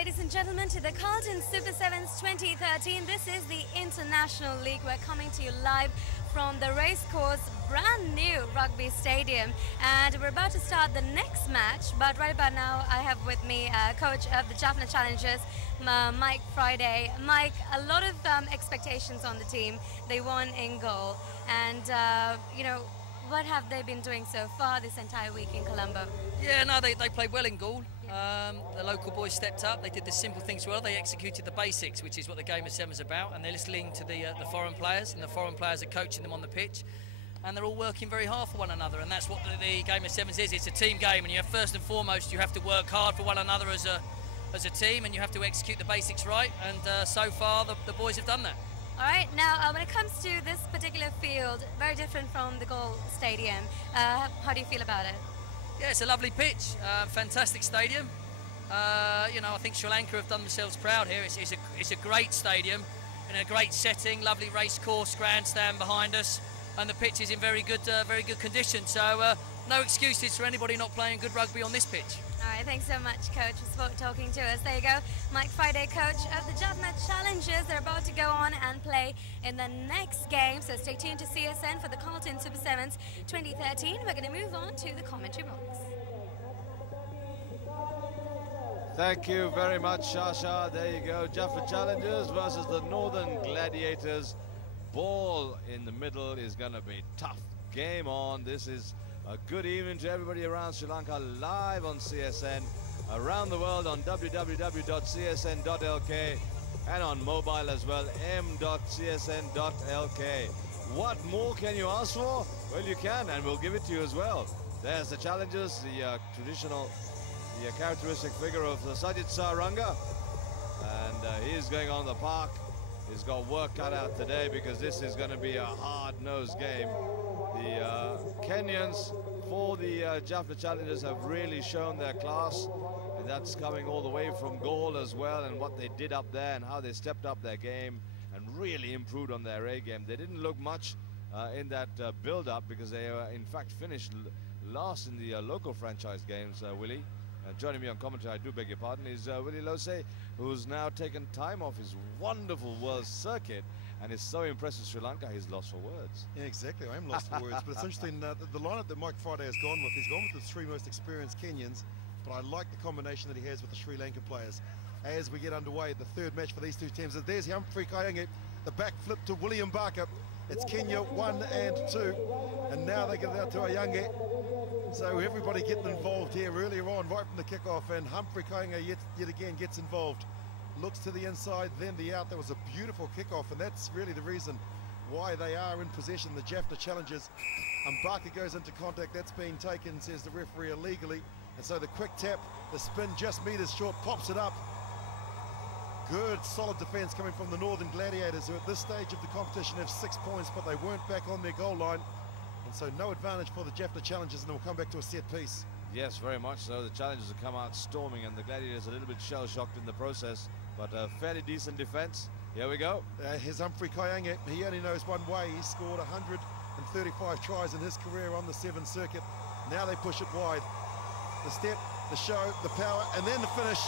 ladies and gentlemen, to the Carlton Super 7's 2013. This is the International League. We're coming to you live from the racecourse, brand new rugby stadium, and we're about to start the next match. But right about now, I have with me coach of the Jaffna Challengers, Mike Friday. Mike, a lot of expectations on the team. They won in goal, and what have they been doing so far this entire week in Colombo? Yeah, no, they played well in goal. The local boys stepped up. They did the simple things well. They executed the basics, which is what the game of 7's about, and they're listening to the foreign players, and the foreign players are coaching them on the pitch, and they're all working very hard for one another, and that's what the game of 7's is. It's a team game, and you have, first and foremost, you have to work hard for one another as a team, and you have to execute the basics right, and so far the boys have done that. All right, now when it comes to this particular field, very different from the Goal Stadium, how do you feel about it? Yeah, it's a lovely pitch, fantastic stadium. I think Sri Lanka have done themselves proud here. It's a great stadium in a great setting, lovely race course, grandstand behind us, and the pitch is in very good condition. So no excuses for anybody not playing good rugby on this pitch. All right, thanks so much, Coach, for talking to us. There you go, Mike Friday, coach of the Jaffna Challengers. They're about to go on and play in the next game, so stay tuned to CSN for the Carlton Super 7's 2013. We're going to move on to the commentary box. Thank you very much, Shasha. There you go, Jaffna Challengers versus the Northern Gladiators. Ball in the middle is going to be tough. Game on. This is a good evening to everybody around Sri Lanka, live on CSN, around the world on www.csn.lk, and on mobile as well, m.csn.lk. What more can you ask for? Well, you can, and we'll give it to you as well. There's the challengers, the traditional, the characteristic figure of Sajid Saranga, and he's going on the park. He's got work cut out today because this is going to be a hard-nosed game. The Kenyans for the Jaffna Challengers have really shown their class, and that's coming all the way from goal as well, and what they did up there and how they stepped up their game and really improved on their A game. They didn't look much in that build-up because they in fact finished last in the local franchise games, Willie. Joining me on commentary, I do beg your pardon, is Willie Lose, who's now taken time off his wonderful world circuit and is so impressed with Sri Lanka, he's lost for words. Yeah, exactly. I am lost for words. But it's interesting, the lineup that Mike Friday has gone with, he's gone with the three most experienced Kenyans, but I like the combination that he has with the Sri Lankan players. As we get underway, the third match for these two teams, there's Humphrey Kayange, the back flip to William Barker. It's Kenya 1 and 2, and now they get it out to Ayange. So everybody getting involved here earlier on, right from the kickoff, and Humphrey Kayange yet again gets involved. Looks to the inside, then the out. That was a beautiful kickoff, and that's really the reason why they are in possession, the Jaffna Challengers. Barker goes into contact, that's been taken, says the referee, illegally. And so the quick tap, the spin just meters short, pops it up. Good, solid defense coming from the Northern Gladiators, who at this stage of the competition have 6 points, but they weren't back on their goal line. And so no advantage for the Jaffna Challengers, and then we'll come back to a set piece. Yes, very much so. The Challengers have come out storming, and the Gladiators a little bit shell-shocked in the process, but a fairly decent defense. Here we go. Here's Humphrey Kayange. He only knows one way. He scored 135 tries in his career on the 7 circuit. Now they push it wide. The step, the show, the power, and then the finish.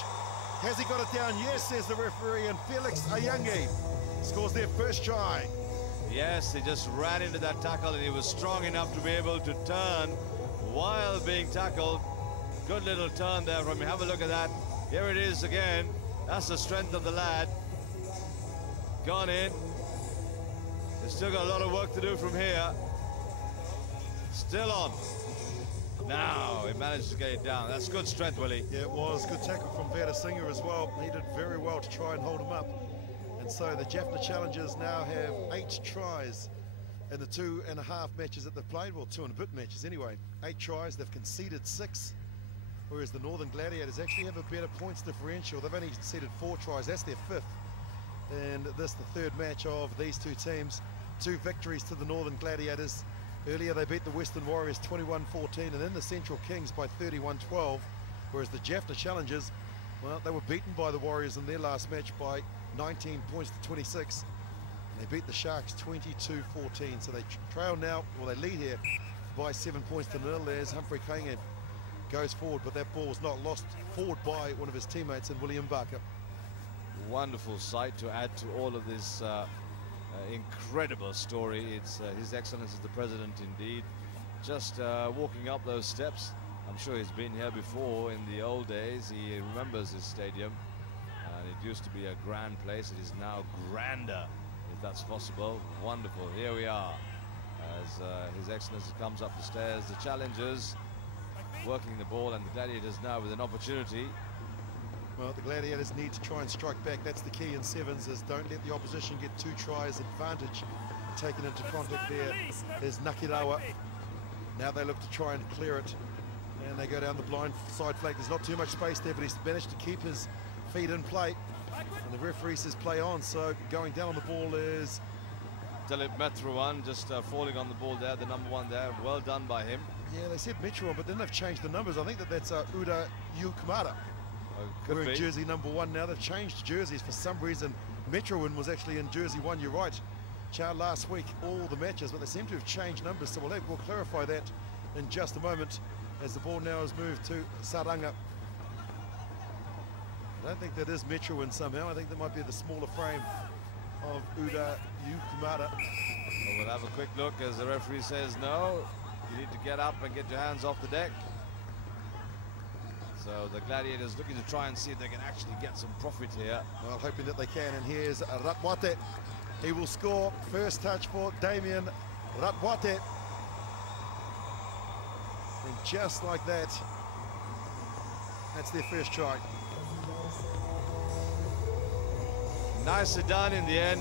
Has he got it down? Yes, says the referee, and Felix Ayange scores their first try. Yes, he just ran into that tackle, and he was strong enough to be able to turn while being tackled. Good little turn there from him. Have a look at that. Here it is again. That's the strength of the lad. Gone in. They've still got a lot of work to do from here. Still on. Now he managed to get it down. That's good strength, Willie. Yeah, it was. Good tackle from Vera Singer as well. He did very well to try and hold him up. And so the Jaffna Challengers now have 8 tries in the 2.5 matches that they've played. Well, 2 and a bit matches anyway. 8 tries, they've conceded 6. Whereas the Northern Gladiators actually have a better points differential. They've only conceded 4 tries, that's their 5th. And this, the third match of these two teams. 2 victories to the Northern Gladiators. Earlier they beat the Western Warriors 21-14 and then the Central Kings by 31-12. Whereas the Jaffna Challengers, well, they were beaten by the Warriors in their last match by 19 points to 26. And they beat the Sharks 22-14. So they trail now, well, they lead here by 7 points to 0. There's Humphrey Kayange goes forward, but that ball's not lost forward by one of his teammates in William Barker. Wonderful sight to add to all of this incredible story. It's His Excellency the President indeed, just walking up those steps. I'm sure he's been here before in the old days. He remembers this stadium, and it used to be a grand place. It is now grander, if that's possible. Wonderful. Here we are as His Excellency comes up the stairs. The challengers working the ball, and the Gladiators now with an opportunity. Well, the Gladiators need to try and strike back. That's the key in sevens, is don't let the opposition get 2 tries advantage. Taken into contact there is Nakirawa. Now they look to try and clear it, and they go down the blind side flank. There's not too much space there, but he's managed to keep his feet in play, and the referee says play on. So going down on the ball is Dilip Metruan, just falling on the ball there, the number 1 there. Well done by him. Yeah, they said Metruan, but then they've changed the numbers. I think that's Uda Yukumada. Wearing jersey number 1 now. They've changed jerseys for some reason. Metruan was actually in jersey 1, you're right, Char, last week, all the matches, but they seem to have changed numbers, so we'll clarify that in just a moment as the ball now has moved to Saranga. I don't think that is Metruan somehow. I think that might be the smaller frame of Uda Yukumada. Well, we'll have a quick look as the referee says no, you need to get up and get your hands off the deck. So the Gladiators looking to try and see if they can actually get some profit here. Well, hoping that they can, and here's Ratwate. He will score. First touch for Damien Ratwate. And just like that, that's their first try. Nicely done in the end.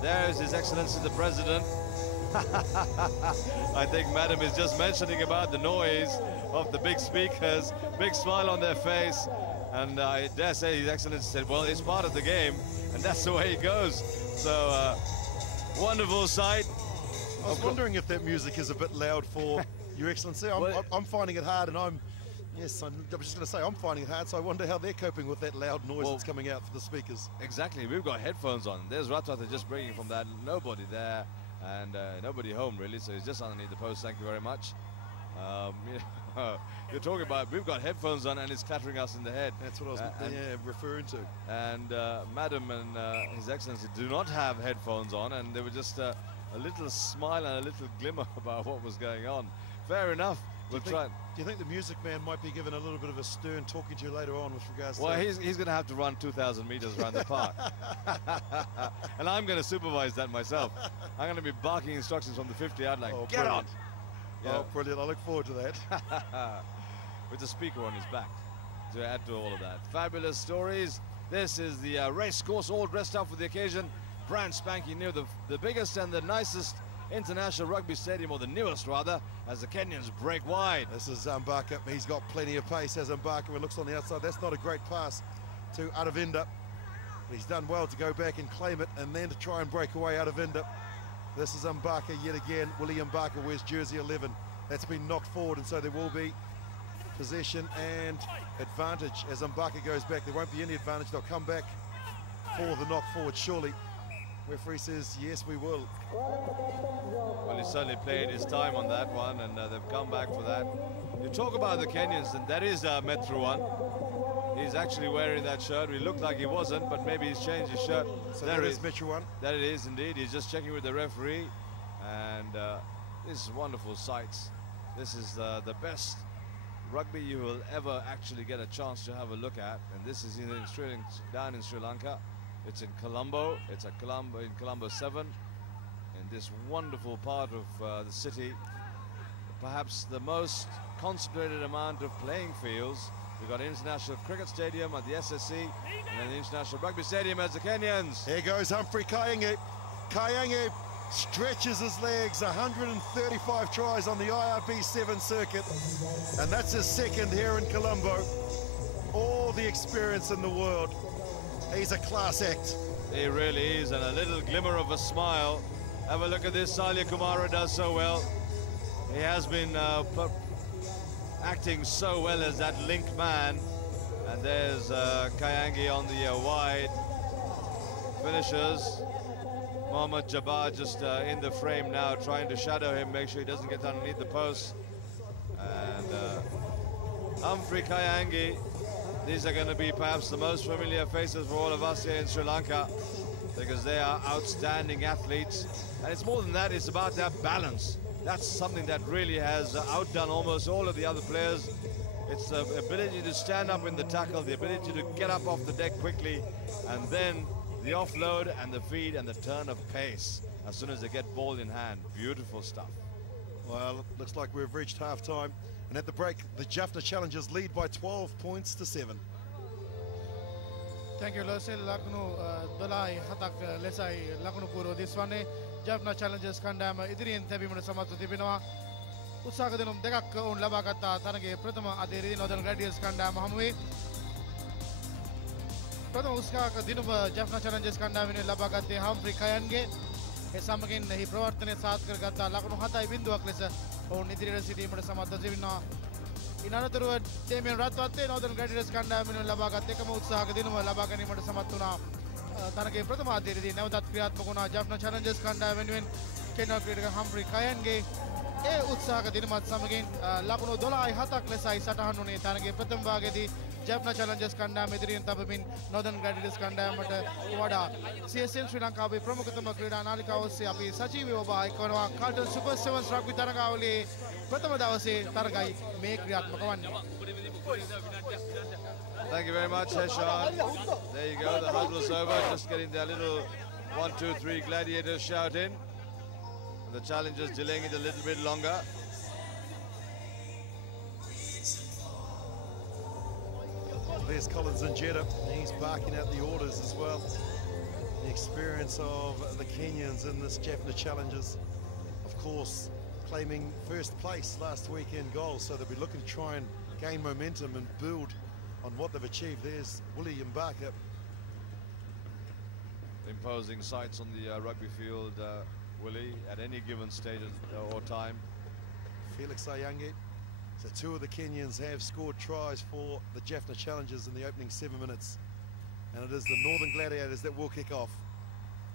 There's His Excellency the President. I think Madam is just mentioning about the noise of the big speakers, big smile on their face, and I dare say His Excellency said, well, it's part of the game, and that's the way it goes. So wonderful sight. I was wondering if that music is a bit loud for Your Excellency. I'm finding it hard, and I'm just going to say I'm finding it hard, so I wonder how they're coping with that loud noise that's coming out for the speakers. Exactly, we've got headphones on. There's Ratwate just bringing from that, nobody there, and nobody home really, so he's just underneath the post. Thank you very much. You're talking about, we've got headphones on and it's clattering us in the head. That's what I was referring to. And Madam and His Excellency do not have headphones on, and they were just a little smile and a little glimmer about what was going on. Fair enough. We'll try. Do you think the music man might be given a little bit of a stern talking to you later on with regards to... Well, he's going to have to run 2,000 meters around the park. And I'm going to supervise that myself. I'm going to be barking instructions from the 50-yard line. Get on! Oh, brilliant. I look forward to that. With the speaker on his back to add to all of that. Fabulous stories. This is the race course, all dressed up for the occasion. Brand spanking new, the biggest and the nicest international rugby stadium, or the newest rather, as the Kenyans break wide. This is Mbaka. He's got plenty of pace as Mbaka. It looks on the outside. That's not a great pass to Aravinda. He's done well to go back and claim it, and then to try and break away Aravinda. This is Mbaka yet again. William Mbaka wears jersey 11. That's been knocked forward, and so there will be possession and advantage as Mbaka goes back. There won't be any advantage. They'll come back for the knock forward, surely. Referee says, yes, we will. Well, he certainly played his time on that one, and they've come back for that. You talk about the Kenyans, and that is Metruan. He's actually wearing that shirt. He looked like he wasn't, but maybe he's changed his shirt. So there is Metruan. That it is indeed. He's just checking with the referee, and this is wonderful sights. This is the best rugby you will ever actually get a chance to have a look at, and this is down in Sri Lanka. It's in Colombo. It's at Colombo 7, in this wonderful part of the city. Perhaps the most concentrated amount of playing fields. We've got an International Cricket Stadium at the SSC, and then the International Rugby Stadium as the Kenyans. Here goes Humphrey Kayange. Kayange stretches his legs. 135 tries on the IRB 7 circuit, and that's his second here in Colombo. All the experience in the world. He's a class act. He really is, and a little glimmer of a smile. Have a look at this. Salya Kumara does so well. He has been acting so well as that link man. And there's Kayange on the wide finishers. Mohammad Jabbar just in the frame now, trying to shadow him, make sure he doesn't get underneath the post. And Humphrey Kayangi. These are going to be perhaps the most familiar faces for all of us here in Sri Lanka, because they are outstanding athletes. And it's more than that, it's about their balance. That's something that really has outdone almost all of the other players. It's the ability to stand up in the tackle, the ability to get up off the deck quickly, and then the offload and the feed and the turn of pace as soon as they get ball in hand. Beautiful stuff. Well, it looks like we've reached half-time. And at the break, the Jaffna Challengers lead by 12 points to 7. Thank you, Losel. Lakno Dolai Hatak Lesai Lakno Puro. This one, Jaffna Challengers-Carlton Idrian Tabimana Samatu Dibinoa. Usagadunum Degak on Labagata Tanage Pratama Adiri Northern Gladiators-Carlton Mahamwe. Pratama Uska Dinuma Jaffna Challengers-Carlton Labagate Humphrey Kayange. Samagin he Provartane South Kargata Lakno Hata Bindu Aklesa on Idri City Madasamata Zivina. In another word, Damian Ratate, Northern Gladiators-Carlton Labaga Tekamutsa Dinuma Labagani Madasamatuna Tanake Pratama Diri, now that Kriat Moguna Jaffna Challengers-Carlton when cannot create Humphrey Kayange. Utsaga Dinamat Samagin, Lapuno Dola Hatak Lesai Satahanune, Tanake Pratam Bagadi, Jaffna Challengers-Carlton Medrian Tabin, Northern Gladiators-Carlton Wada, CSM Sri Lanka, Promokatama Krida, Nalika Siapi, Sachi Vioba, Ikonoa, Carlton Super 7's Rugby Tarangauli, Pratamadavasi, Taragai, make Riat Makawan. Thank you very much, Heshan. There you go, the huddle's over, just getting their little 1, 2, 3 Gladiators shout in. The challengers delaying it a little bit longer. There's Collins and Jeddah. He's barking out the orders as well. The experience of the Kenyans in this Jaffna Challengers, of course, claiming first place last week in goal, so they'll be looking to try and gain momentum and build on what they've achieved. There's William Barker. Imposing sights on the rugby field, Willie, at any given stage or time. Felix Ayange. So two of the Kenyans have scored tries for the Jaffna Challengers in the opening 7 minutes. And it is the Northern Gladiators that will kick off.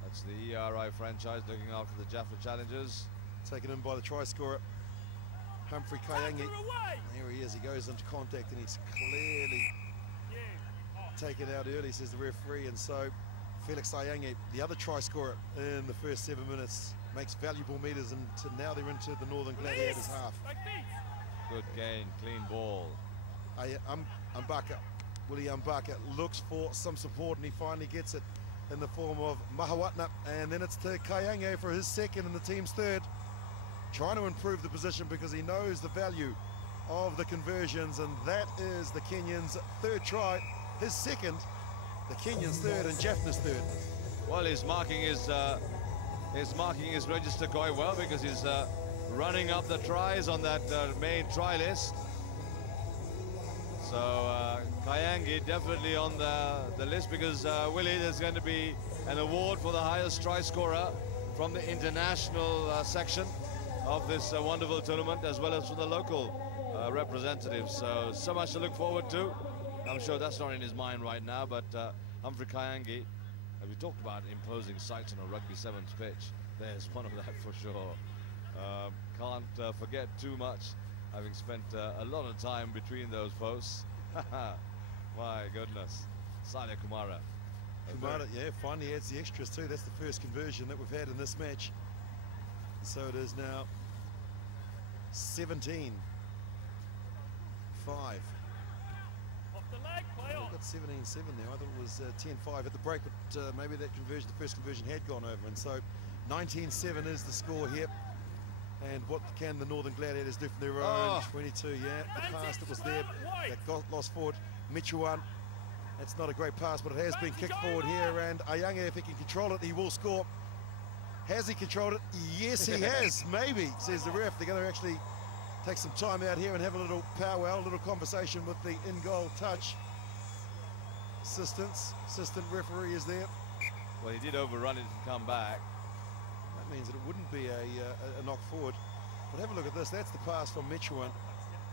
That's the ERI franchise looking after the Jaffna Challengers. Taken in by the try scorer, Humphrey Kayange. There he is, he goes into contact and he's clearly taken out early, says the referee. And so Felix Ayange, the other try scorer in the first 7 minutes, makes valuable meters, and now they're into the Northern Gladiators half. Good gain, clean ball. Mbaka, Willie Mbaka looks for some support and he finally gets it in the form of Mahawatna, and then it's to Kayange for his second and the team's third. Trying to improve the position because he knows the value of the conversions, and that is the Kenyans' third try, his second, the Kenyans' third and Jaffna's third. Well, he's marking his register quite well, because he's running up the tries on that main try list. So Kayange definitely on the list, because Willie, there's going to be an award for the highest try scorer from the international section of this wonderful tournament, as well as from the local representatives. So much to look forward to. I'm sure that's not in his mind right now, but Humphrey Kayange, as we talked about imposing sights on a rugby sevens pitch, there's one of that for sure. Can't forget too much, having spent a lot of time between those posts. My goodness. Salia Kumara. Kumara, yeah, finally adds the extras too. That's the first conversion that we've had in this match. So it is now 17-5. We've got 17-7 now. I thought it was 10-5 at the break, but maybe that conversion, the first conversion, had gone over. And so 19-7 is the score here. And what can the Northern Gladiators do from their own 22? Yeah, the pass that was there that got lost forward. Michuan, that's not a great pass, but it has been kicked forward here. And Ayange, if he can control it, he will score. Has he controlled it? Yes, he has. Maybe, says the ref. They're going to actually take some time out here and have a little powwow, a little conversation with the in-goal touch. Assistant referee is there. Well, he did overrun it and come back. That means that it wouldn't be a knock forward. But have a look at this. That's the pass from Michuan.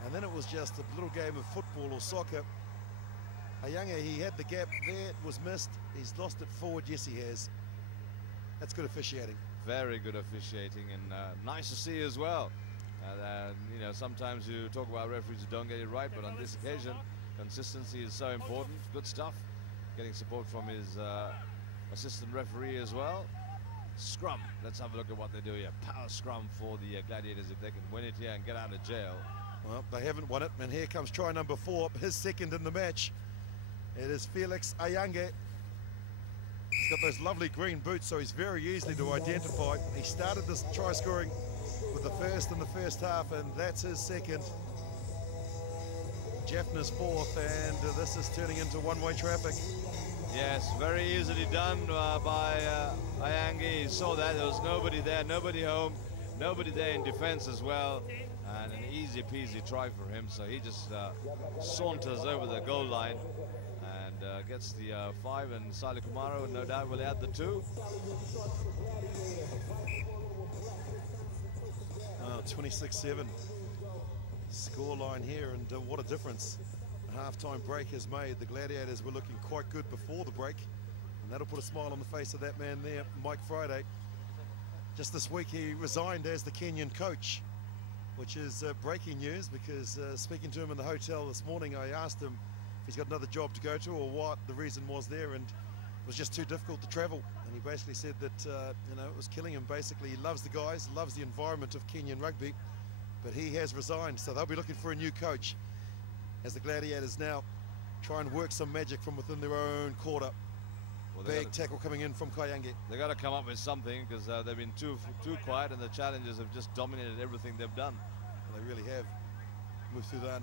And then it was just a little game of football or soccer. Ayange, he had the gap there. It was missed. He's lost it forward. Yes, he has. That's good officiating. Very good officiating, and nice to see as well. And you know, sometimes you talk about referees who don't get it right, but on this occasion, consistency is so important. Good stuff. Getting support from his assistant referee as well. Scrum. Let's have a look at what they do here. Power scrum for the Gladiators if they can win it here and get out of jail. Well, they haven't won it, and here comes try number 4, his second in the match. It is Felix Ayange. He's got those lovely green boots, so he's very easily to identify. He started this try scoring with the first in the first half, and that's his second. Jaffna's fourth, and this is turning into one-way traffic. Yes, very easily done by Ayange. He saw that there was nobody there, nobody home, nobody there in defense as well, and an easy peasy try for him. So he just saunters over the goal line and gets the 5, and Salih Kumaro no doubt will add the 2. 26-7 scoreline here, and what a difference a half-time break has made. The Gladiators were looking quite good before the break, and that'll put a smile on the face of that man there, Mike Friday. Just this week he resigned as the Kenyan coach, which is breaking news, because speaking to him in the hotel this morning, I asked him if he's got another job to go to or what the reason was there, and it was just too difficult to travel. And he basically said that you know, it was killing him. Basically, he loves the guys, loves the environment of Kenyan rugby, but he has resigned, so they'll be looking for a new coach as the Gladiators now try and work some magic from within their own quarter. Well, big tackle coming in from Kayange. They got to come up with something, because they've been too quiet, and the Challengers have just dominated everything they've done. Well, they really have. Muthudan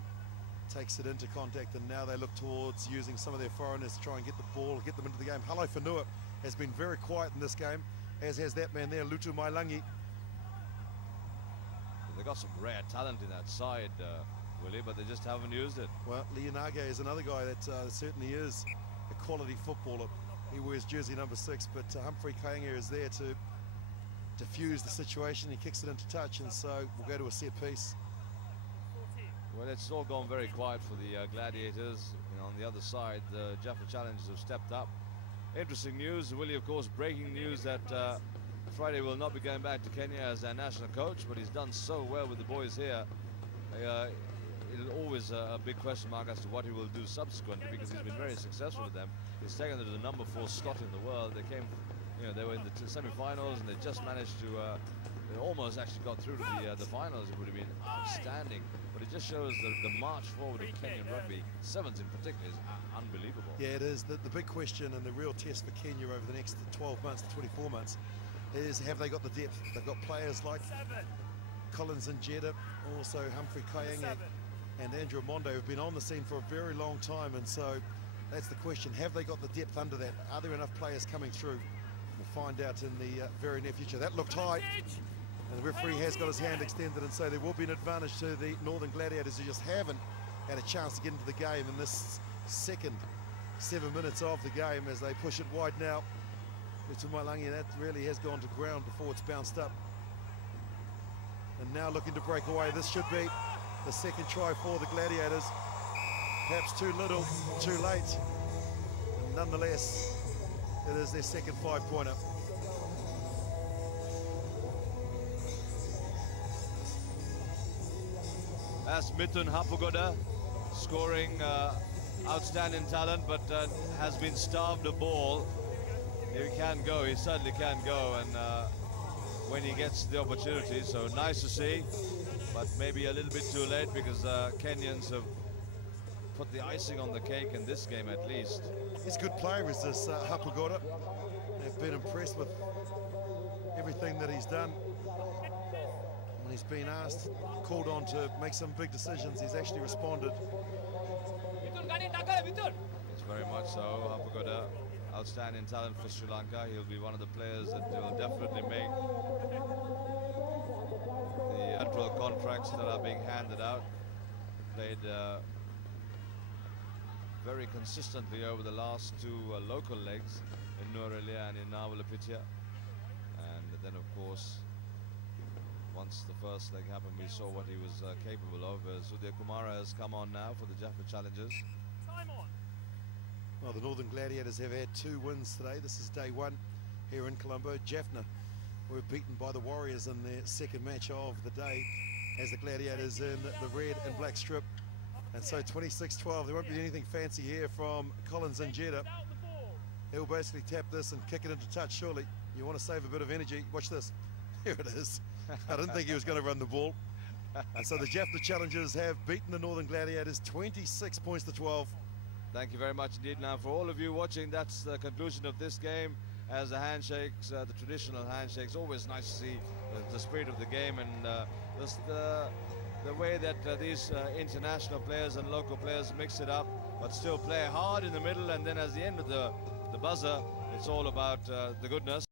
takes it into contact, and now they look towards using some of their foreigners to try and get the ball, get them into the game. Halo Whanua has been very quiet in this game, as has that man there, Lutu Mailangi. They've got some rare talent in that side, Willie, but they just haven't used it. Well, Leonage is another guy that certainly is a quality footballer. He wears jersey number 6, but Humphrey Kayange is there to diffuse the situation. He kicks it into touch, and so we'll go to a set piece. Well, it's all gone very quiet for the Gladiators. You know, on the other side, the Jaffna Challengers have stepped up. Interesting news, Willie, of course, breaking news that Friday will not be going back to Kenya as their national coach, but he's done so well with the boys here. It's always a big question mark as to what he will do subsequently, because he's been very successful with them. He's taken them to the number 4 slot in the world. They came, you know, they were in the semi-finals, and they just managed to, they almost actually got through to the finals. It would have been outstanding, but it just shows the march forward of Kenyan rugby, 7's in particular, is unbelievable. Yeah, it is. The big question and the real test for Kenya over the next 12 months to 24 months is, have they got the depth? They've got players like Collins and Jeddah, also Humphrey Kayange and Andrew Mondo, who've been on the scene for a very long time, and so that's the question. Have they got the depth under that? Are there enough players coming through? We'll find out in the very near future. That looked high, and the referee has got his hand extended, and so there will be an advantage to the Northern Gladiators, who just haven't had a chance to get into the game in this second 7 minutes of the game, as they push it wide now. Lutu Mailangi, that really has gone to ground before it's bounced up. And now looking to break away. This should be the second try for the Gladiators. Perhaps too little, too late. And nonetheless, it is their second 5-pointer. That's Mithun Hapugoda, scoring outstanding talent, but has been starved a ball. He can go, he certainly can go, and when he gets the opportunity, so nice to see, but maybe a little bit too late, because Kenyans have put the icing on the cake in this game at least. He's a good player, is this Hapugoda. They've been impressed with everything that he's done. When he's been asked, called on to make some big decisions, he's actually responded. It's very much so. Hapugoda, outstanding talent for Sri Lanka. He'll be one of the players that will definitely make the electoral contracts that are being handed out. Played very consistently over the last 2 local legs in Nurelia and in Nawalapitia. And then, of course, once the first leg happened, we saw what he was capable of. Sudhir Kumara has come on now for the Jaffna Challengers. Well, the Northern Gladiators have had 2 wins today. This is day 1 here in Colombo. Jaffna were beaten by the Warriors in their second match of the day. as the Gladiators in the red and black strip. And so 26-12, there won't be anything fancy here from Collins and Jeddah. He'll basically tap this and kick it into touch, surely. You want to save a bit of energy. Watch this. Here it is. I didn't think he was going to run the ball. And so the Jaffna Challengers have beaten the Northern Gladiators 26 points to 12. Thank you very much indeed. Now, for all of you watching, that's the conclusion of this game. As the handshakes, the traditional handshakes, always nice to see the spirit of the game and just the way that these international players and local players mix it up, but still play hard in the middle, and then at the end of the buzzer, it's all about the goodness.